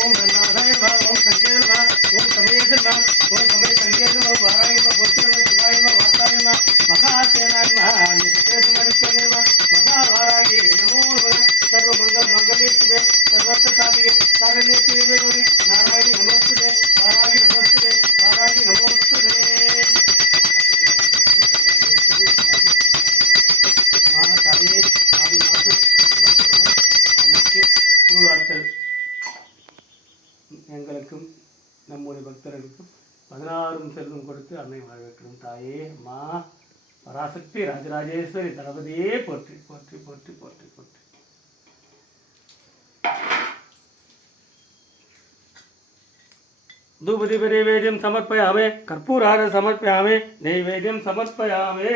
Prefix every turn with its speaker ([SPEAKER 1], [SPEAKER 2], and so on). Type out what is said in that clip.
[SPEAKER 1] home. எங்களுக்கும் நம்முடைய பக்தர்களுக்கும் பதினாறும் செல்வம் கொடுத்து அன்னை வரவேற்கிறோம். தாயே அம்மா பராசக்தி ராஜராஜேஸ்வரி தளபதியே போற்றி போற்றி போற்றி போற்றி போற்றி. தூபதிப நைவேद्यं समर्पयामे कर्पूरहार समर्पयामे நெய்வேதியம் சமர்ப்பயாமே.